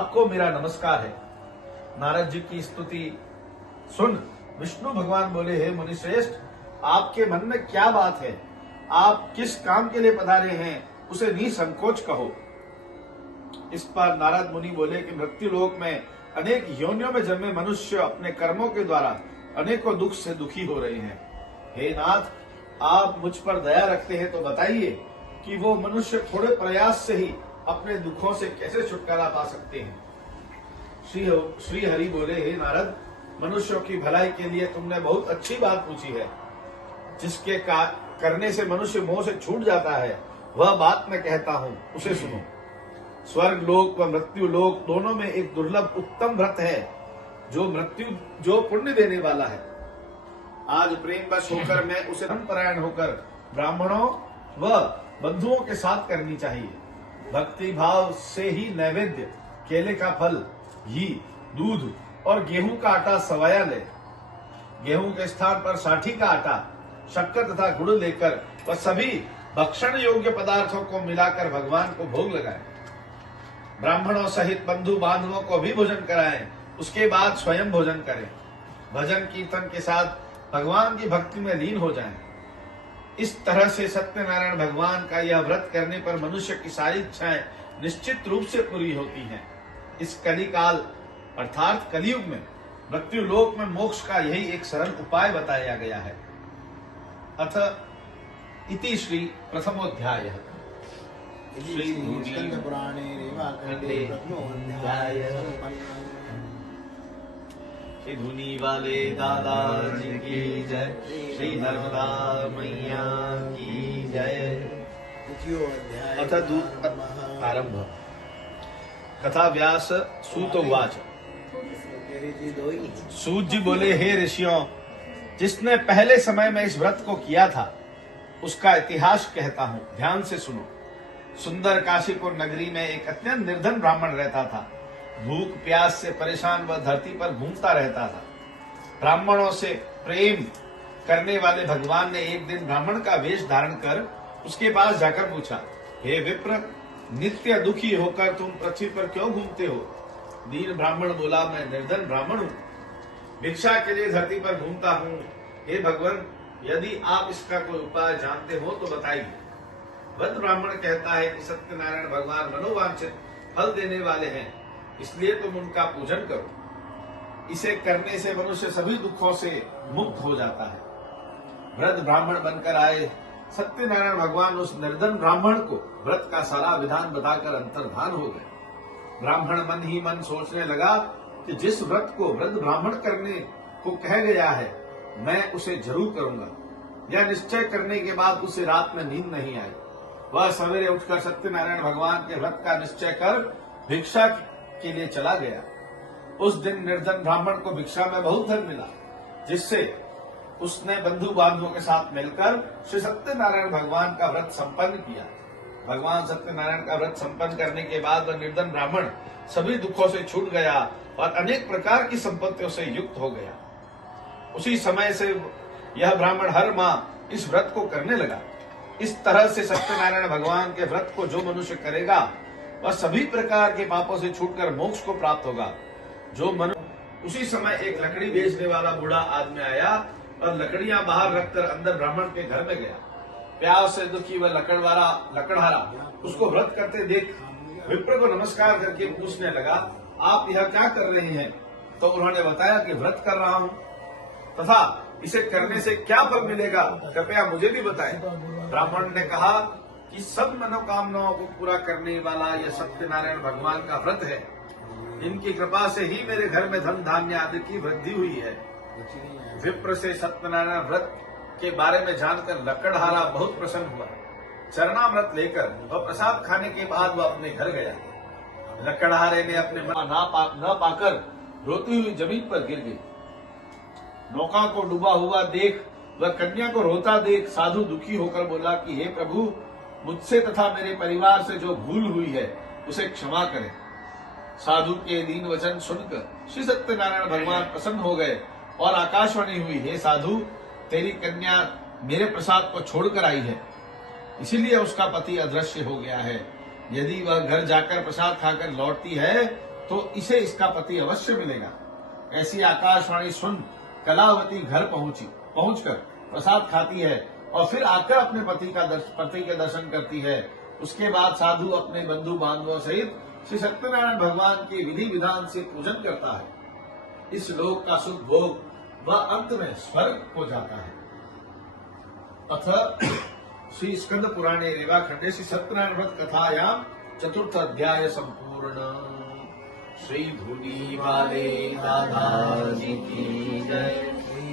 आपको मेरा नमस्कार है। नारद जी की स्तुति सुन विष्णु भगवान बोले, हे मुनिश्रेष्ठ, आपके मन में क्या बात है? आप किस काम के लिए पधारे हैं, उसे निसंकोच कहो। इस पर नारद मुनि बोले कि मृत्यु लोक में अनेक योनियों में जन्मे मनुष्य अपने कर्मों के द्वारा अनेकों दुख से दुखी हो रहे हैं। हे नाथ, आप मुझ पर दया रखते हैं तो बताइए कि वो मनुष्य थोड़े प्रयास से ही अपने दुखों से कैसे छुटकारा पा सकते हैं। श्री हरि बोले, हे नारद, मनुष्यों की भलाई के लिए तुमने बहुत अच्छी बात पूछी है। जिसके करने से मनुष्य मोह से छूट जाता है, वह बात मैं कहता हूँ, उसे सुनो। स्वर्ग लोक व मृत्यु लोक दोनों में एक दुर्लभ उत्तम व्रत है जो पुण्य देने वाला है। आज प्रेम वश होकर मैं उसे धर्मपरायण होकर ब्राह्मणों व बंधुओं के साथ करनी चाहिए। भक्ति भाव से ही नैवेद्य, केले का फल, घी, दूध और गेहूं का आटा सवाया ले। गेहूं के स्थान पर साठी का आटा, शक्कर तथा गुड़ लेकर वह सभी भक्षण योग्य पदार्थों को मिलाकर भगवान को भोग लगाएं। ब्राह्मणों सहित बंधु बांधवों को भी भोजन कराएं, उसके बाद स्वयं भोजन करें। भजन कीर्तन के साथ भगवान की भक्ति में लीन हो जाएं। इस तरह से सत्यनारायण भगवान का यह व्रत करने पर मनुष्य की सारी इच्छाएं निश्चित रूप से पूरी होती हैं। इस कलिकाल अर्थात कलयुग में मृत्यु लोक में मोक्ष का यही एक सरल उपाय बताया गया है। अथ इति श्री प्रथमोध्याय। श्री धुनी वाले दादाजी की जय, श्री नर्मदा मैया की जय। अथ आरंभ। कथा व्यास सूत उवाच। सूत जी बोले, हे ऋषियों, जिसने पहले समय में इस व्रत को किया था उसका इतिहास कहता हूँ, ध्यान से सुनो। सुंदर काशीपुर नगरी में एक अत्यंत निर्धन ब्राह्मण रहता था। भूख प्यास से परेशान वह धरती पर घूमता रहता था। ब्राह्मणों से प्रेम करने वाले भगवान ने एक दिन ब्राह्मण का वेश धारण कर उसके पास जाकर पूछा, हे विप्र, नित्य दुखी होकर तुम पृथ्वी पर क्यों घूमते हो? दीन ब्राह्मण बोला, मैं निर्धन ब्राह्मण हूँ, भिक्षा के लिए धरती पर घूमता हूँ। हे भगवान, यदि आप इसका कोई उपाय जानते हो तो बताइए। वृद्ध ब्राह्मण कहता है कि सत्यनारायण भगवान मनोवांछित फल देने वाले हैं, इसलिए तुम उनका पूजन करो। इसे करने से मनुष्य सभी दुखों से मुक्त हो जाता है। वृद्ध ब्राह्मण बनकर आए सत्यनारायण भगवान उस निर्धन ब्राह्मण को व्रत का सारा विधान बताकर अंतर्धान हो गए। ब्राह्मण मन ही मन सोचने लगा कि जिस व्रत को वृद्ध ब्राह्मण करने को कह गया है, मैं उसे जरूर करूंगा। यह निश्चय करने के बाद उसे रात में नींद नहीं आई। वह सवेरे उठकर सत्यनारायण भगवान के व्रत का निश्चय कर भिक्षा के लिए चला गया। उस दिन निर्धन ब्राह्मण को भिक्षा में बहुत धन मिला, जिससे उसने बंधु बांधवों के साथ मिलकर श्री सत्यनारायण भगवान का व्रत संपन्न किया। भगवान सत्यनारायण का व्रत संपन्न करने के बाद वह निर्धन ब्राह्मण सभी दुखों से छूट गया और अनेक प्रकार की संपत्तियों से युक्त हो गया। उसी समय से यह ब्राह्मण हर माह इस व्रत को करने लगा। इस तरह से सत्यनारायण भगवान के व्रत को जो मनुष्य करेगा वह सभी प्रकार के पापों से छूटकर मोक्ष को प्राप्त होगा। जो मनुष्य उसी समय एक लकड़ी बेचने वाला बूढ़ा आदमी आया और लकड़ियां बाहर रखकर अंदर ब्राह्मण के घर में गया। प्यास से दुखी वह लकड़हारा उसको व्रत करते देख विप्र को नमस्कार करके पूछने लगा, आप यह क्या कर रहे हैं? तो उन्होंने बताया कि व्रत कर रहा हूँ तथा इसे करने से क्या फल मिलेगा, कृपया मुझे भी बताएं। ब्राह्मण ने कहा कि सब मनोकामनाओं को पूरा करने वाला यह सत्यनारायण भगवान का व्रत है। इनकी कृपा से ही मेरे घर में धन धान्य आदि की वृद्धि हुई है। विप्र से सत्यनारायण व्रत के बारे में जानकर लकड़हारा बहुत प्रसन्न हुआ। चरणामृत लेकर वह प्रसाद खाने के बाद वह अपने घर गया। लकड़हारे ने अपने मन न पाकर रोती हुई जमीन पर गिर गई। नौका को डूबा हुआ देख वह कन्या को रोता देख साधु दुखी होकर बोला कि हे प्रभु, मुझसे तथा मेरे परिवार से जो भूल हुई है उसे क्षमा करें। साधु के दीन वचन सुनकर श्री सत्यनारायण भगवान प्रसन्न हो गए और आकाशवाणी हुई, हे साधु, तेरी कन्या मेरे प्रसाद को छोड़कर आई है, इसीलिए उसका पति अदृश्य हो गया है। यदि वह घर जाकर प्रसाद खाकर लौटती है तो इसे इसका पति अवश्य मिलेगा। ऐसी आकाशवाणी सुन कलावती घर पहुंचकर प्रसाद खाती है और फिर आकर अपने पति के दर्शन करती है। उसके बाद साधु अपने बंधु बांधवों सहित श्री सत्यनारायण भगवान के विधि विधान से पूजन करता है। इस लोक का सुख भोग वह अंत में स्वर्ग हो जाता है। अथ श्री स्कंद पुराणे रेवाखंडे श्री सत्यनारायण व्रत कथायाम चतुर्थ अध्याय संपूर्ण। श्री धूली वाले दादा जी की जय।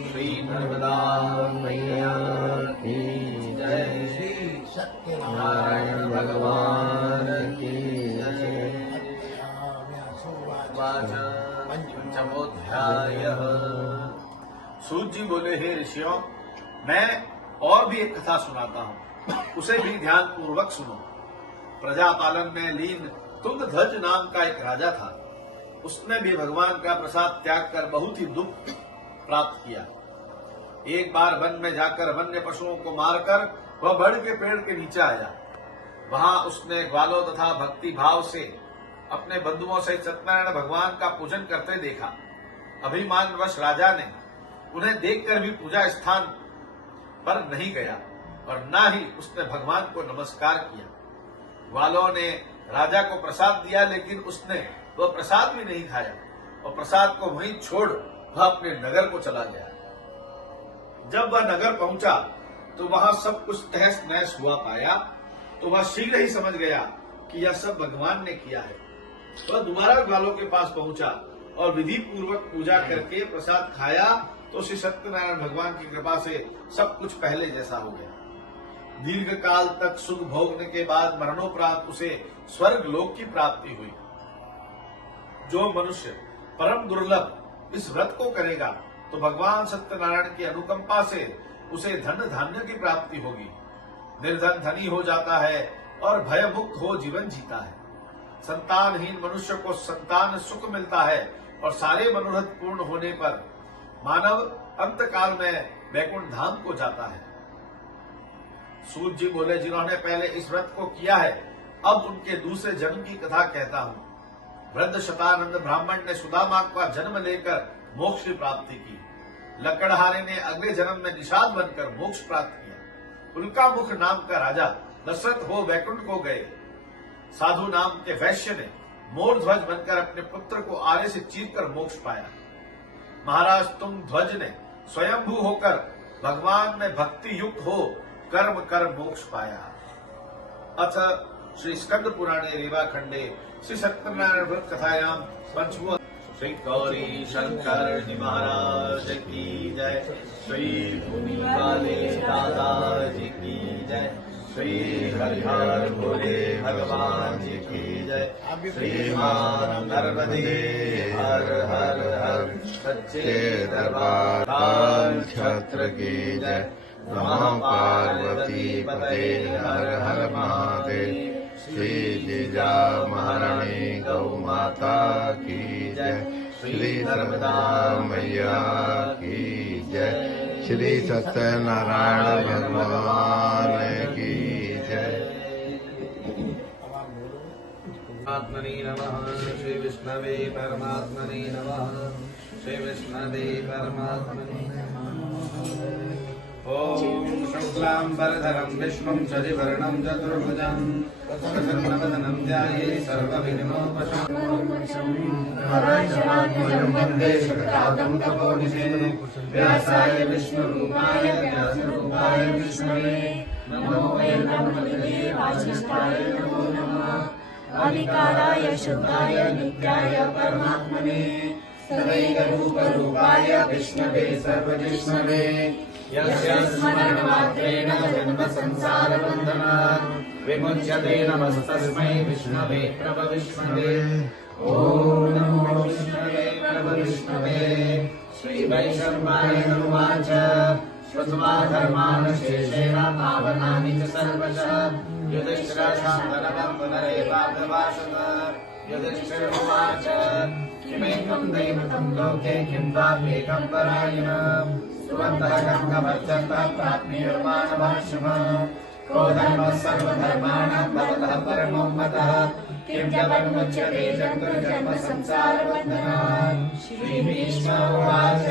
श्री नर्मदा मैया की जय। श्री सत्यनारायण भगवान की जय। पंचमोध्यायः। सूत जी बोले, हे ऋषियों, मैं और भी एक कथा सुनाता हूँ, उसे भी ध्यान पूर्वक सुनो। प्रजापालन में लीन तुंगध्वज नाम का एक राजा था। उसने भी भगवान का प्रसाद त्याग कर बहुत ही दुख प्राप्त किया। एक बार वन में जाकर वन्य पशुओं को मारकर वह बड़ के पेड़ के नीचे आया। वहां उसने ग्वालों तथा भक्ति भाव से अपने बंधुओं से सत्यनारायण भगवान का पूजन करते देखा। अभिमानवश राजा ने उन्हें देखकर भी पूजा स्थान पर नहीं गया और न ही उसने भगवान को नमस्कार किया। ग्वालों ने राजा को प्रसाद दिया, लेकिन उसने वह प्रसाद भी नहीं खाया और प्रसाद को वहीं छोड़ वह अपने नगर को चला गया। जब वह नगर पहुंचा तो वहां सब कुछ तहस नहस हुआ पाया, तो वह शीघ्र ही समझ गया कि यह सब भगवान ने किया है। वह दोबारा ग्वालों के पास पहुंचा और विधि पूर्वक पूजा करके प्रसाद खाया, तो श्री सत्यनारायण भगवान की कृपा से सब कुछ पहले जैसा हो गया। दीर्घ काल तक सुख भोगने के बाद मरणोपरांत उसे स्वर्ग लोक की प्राप्ति हुई। जो मनुष्य परम दुर्लभ इस व्रत को करेगा तो भगवान सत्यनारायण की अनुकंपा से उसे धन धान्य की प्राप्ति होगी। निर्धन धनी हो जाता है और भयमुक्त हो जीवन जीता है। संतानहीन मनुष्य को संतान सुख मिलता है और सारे मनोरथ पूर्ण होने पर मानव अंत काल में वैकुंठ धाम को जाता है। सूत जी बोले, जिन्होंने पहले इस व्रत को किया है, अब उनके दूसरे जन्म की कथा कहता हूँ। वृद्ध शतानंद ब्राह्मण ने सुदामा का जन्म लेकर मोक्ष की प्राप्ति की। लकड़हारे ने अगले जन्म में निषाद बनकर मोक्ष प्राप्त किया। उल्का मुख नाम का राजा दशरथ हो वैकुंठ को गए। साधु नाम के वैश्य ने मोर ध्वज बनकर अपने पुत्र को आरे से चीरकर मोक्ष पाया। महाराज तुंग ध्वज ने स्वयंभू होकर भगवान में भक्ति युक्त हो कर्म कर मोक्ष पाया। अथ श्री स्कंद पुराणे रेवाखंडे श्री सत्यनारायण व्रत कथायाम पंचमो। श्री गौरी शंकर जी महाराज की जय। श्री भूमि वाले दादा जी की जय। श्री हरिहर भोले भगवान जी की जय। श्री मां नर्मदे हर हर हर। सच्चे दरबार छत्र की जय। नमः पार्वती पते हर हर महादेव। श्री जीजा महारानी गौ माता की जय। श्री नर्मदा मैया की जय। श्री सत्यनारायण भगवान की जय। आत्मने नमः। श्री विष्णवे परमात्मने नमः। श्री विष्णवे परमात्मने नमः। ओम शुक्लांबरधरं विष्णुं शशिवर्णं चतुर्भुजं प्रसन्नवदनं ध्यायेत् सर्वविघ्नोपशान्तये। नारायणाख्यं वन्दे शुक्लांबरं तपोनिधे। व्यासाय विष्णुरूपाय व्यासरूपाय विष्णवे नमो वेदान्तविदे वासिष्ठाय नमो नमः। अविकाराय शुद्धाय नित्याय परमात्मने सदैवरूपरूपाय विष्णवे सर्वजिष्णवे। यस्य स्मरणमात्रेण जन्म संसारबन्धनात् विमुच्यते। नमस्तस्मै विष्णवे प्रभविष्णवे। ॐ नमो विष्णवे प्रभविष्णवे। श्रीवैशम्पायनुवाच श्रुत्वा धर्मान् शेषेण पावनानि च सर्वशः। युधिष्ठिरशान्तनवं पुनरेवाभिभाषत। युधिष्ठिरोवाच किमेकं दैवतं लोके किं वाप्येकं परायणम्। सुवन्तः गङ्गवर्जन्तः प्राप्नुर्मानभाष्यः। को धर्मः सर्वधर्माणां भवतः परमो मतः। किं जगन्मुच्यते जन्म संसारबन्धनात्। श्रीभीष्म उवाच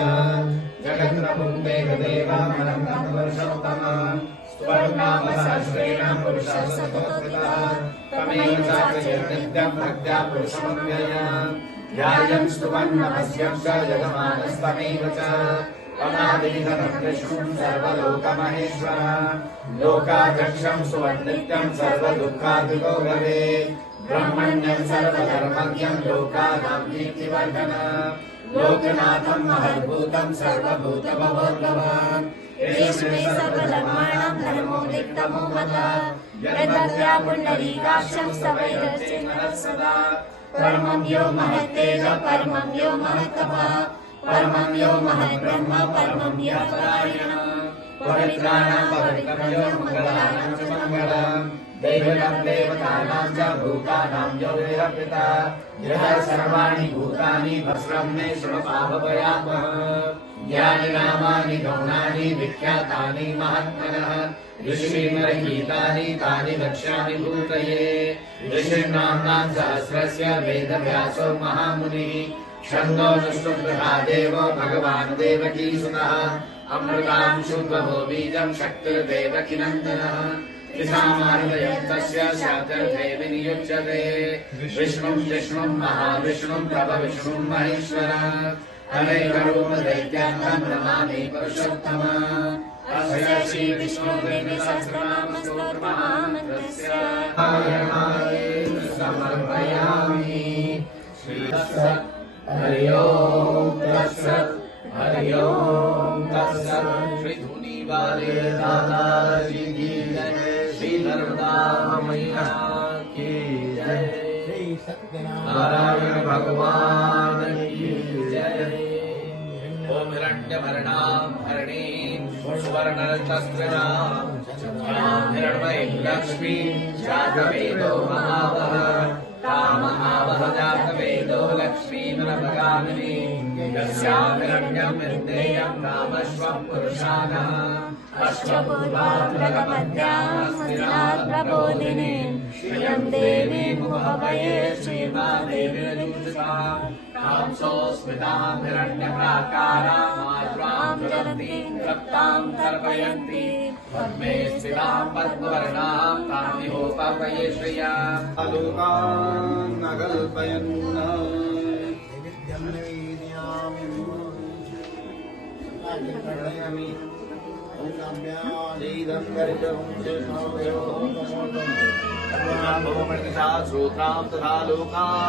जगत्प्रभुं देवदेवामनन्तं पुरुषोत्तमं स्तुवन्नाम सहस्रेण पुरुषः सततोत्थितः तमेव चार्चयन्नित्यं भक्त्या पुरुषमव्ययम् ध्यायन् स्तुवन्नमस्यं च जगमानस्तमेव च अनादिघनं विष्णुं सर्वलोकमहेश्वरं लोकाध्यक्षं स्तुवन्नित्यं सर्वदुःखादिको भवेत् ब्रह्मण्यं सर्वधर्मज्ञं लोकानां कीर्तिवर्धनम् लोकनाथं महद्भूतं सर्वभूतभवोद्भवम् येषु सर्वधर्माणां धर्मोदितमो मतः यद्भक्त्या पुण्डरीकाक्षं स्तवैरश्चिन्नः सदा परमं यो महत्तेज परमं यो महत्तपः परमं यो महद्ब्रह्म परमं यो परायणः पवित्राणां पवित्रं यो मङ्गलानां च मङ्गलम् दैवतं देवतानां च भूतानां यो विरपिता यः सर्वाणि भूतानि भस्रं मे श्रमपावपयामः यानि नामानि गौणानि विख्यातानि महात्मनः ऋषीमरगीतानि तानि वक्ष्यामि भूतये ऋषीणां सहस्रस्य वेदव्यासो महामुनिः छन्दो नष्टुभ्रहा देवो भगवान् देवकीसुतः अमृतां शुभमो बीजं शक्तिर्देवकीनन्दनः त्रिसामार्गयं तस्य शातर्थे विनियुज्यते विष्णुं महाविष्णुं प्रभविष्णुं महेश्वरम् अनेकरूप दैत्यान्तं नमामि पुरुषोत्तमम् अस्य श्रीविष्णुदेवीसहस्रनामस्तोत्रमहामन्त्रस्य समर्पयामि श्रीतत्सत् हरि ओं तत्सत् हरि ओं तत्सत् श्री धुनीवाले दादाजी की जय श्री नर्मदा मैया की जय श्री सत्यनारायण भगवान की जय ओम हिरण्यवर्णां हरिणीं सुवर्णरत्नस्रजां हिरण्मयीं लक्ष्मीं जातवेदो महावः कामहावः जातवेदो लक्ष्मीमनपगामिनीं यस्यां हिरण्यं हृदयं नामश्वं पुरुषानः अष्टपूर्वाभ्रगपद्यां प्रबोधिनीं श्रियं देवीं मुहवये श्रीमादेवीरुषा स्मितां हिरण्यप्राकारां माज्वां ज्वलन्तीं तप्तां तर्पयन्ति पद्मे स्थितां पद्मवर्णां तामिहोपापये श्रियाम् आलोकान् न कल्पयन् श्रोत्रां तथा लोकान्